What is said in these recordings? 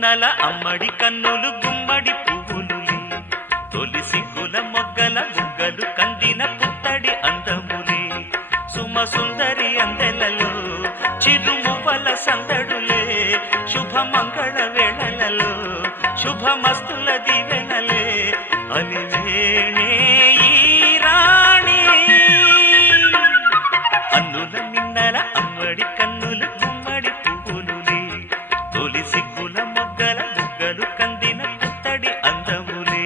మిన్నల అమ్మడి కన్నులు గుమ్మడి పువ్వులులే తొలి సిగ్గుల మొగ్గల బుగ్గలు కందిన పుత్తడి అందములే సుమ సుందరి అందెలలో చిరుమువ్వల సందడులే శుభ మంగళ వేళలలో శుభమస్తుల దీవెనలే అలివేణే ఈ రాణి అన్నుల మిన్నల అమ్మడి కన్నులు గుమ్మడి పువ్వులులే తొలి సిగ్గుల మొగ్గల బుగ్గలు కందిన పుత్తడి అందములే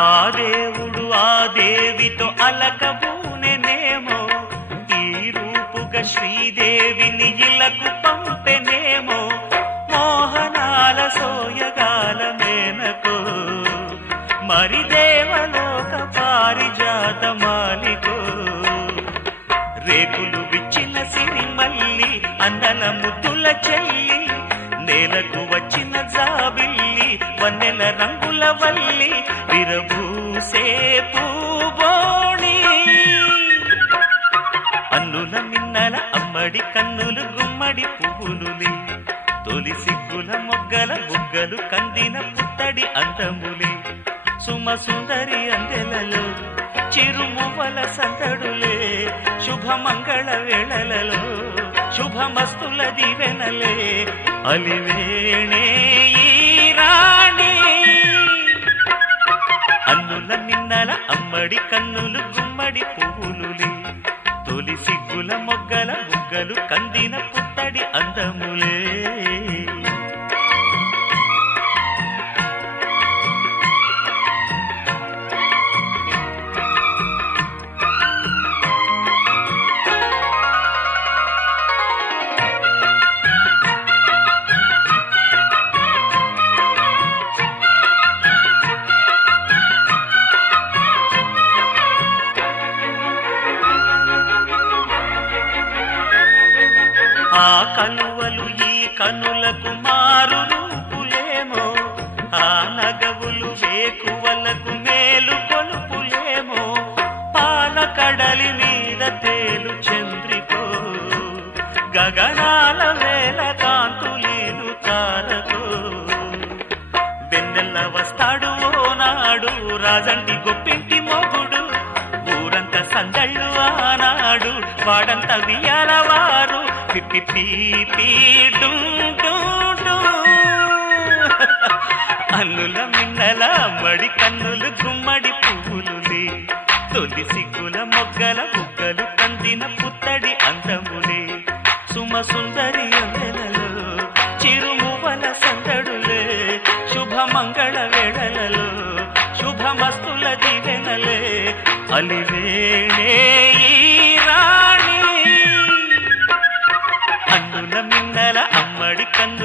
ఆ దేవుడు ఆ దేవితో అలకబూనెనేమో ఈ రూపుగా శ్రీదేవిని ఇలకు పంపెనేమో మోహనాల సోయగాల మేనకో మరి దేవలోక పారిజాత మాలికో రేకులు విచ్చిన సిరిమల్లి అందల ముద్దుల చెల్లి నేలకు వచ్చిన జాబిల్లి వన్నెల రంగుల వల్లి విరబూసే పూబోణి అన్నుల మిన్నల అమ్మడి కన్నులు గుమ్మడి పువ్వులులే తొలి సిగ్గుల మొగ్గల బుగ్గలు కందిన పుత్తడి అందములే సుమ సుందరి అందెలలో చిరుమువ్వల సందడులే శుభమంగళ వేళలలో శుభమస్తుల దీవెనలే అలివేణే ఈ రాణి అన్నుల మిన్నల అమ్మడి కన్నులు గుమ్మడి పువ్వులులే తొలి సిగ్గుల మొగ్గల బుగ్గలు కందిన పుత్తడి అందములే ఆ కలువలు ఈ కనులకు మారు రూపులేమో ఆ నగవులు వేకువలకు మేలు కొలుపులేమో పాల కడలి మీద తేలు చంద్రికో గగనాల వేల కాంతులీలు తారకో వెన్నెల్ల వస్తాడు ఓనాడు రాజంటి గొప్పింటి మొగుడు ఊరంత సందళ్ళు ఆనాడు వాడంత వియాలవారు అన్నుల మిన్నల మడి కన్నులు గుమ్మడి పువ్వులులే తొలి సిగ్గుల మొగ్గల బుగ్గలు కందిన పుత్తడి అందములే సుమ సుందరి అందెలలో చిరుమువ్వల సందడులే శుభమంగళ వేళలలో శుభమస్తుల దీవెనలే అలివేణే ఈ రాణి అన్నుల మిన్నల అమ్మడి కన్ను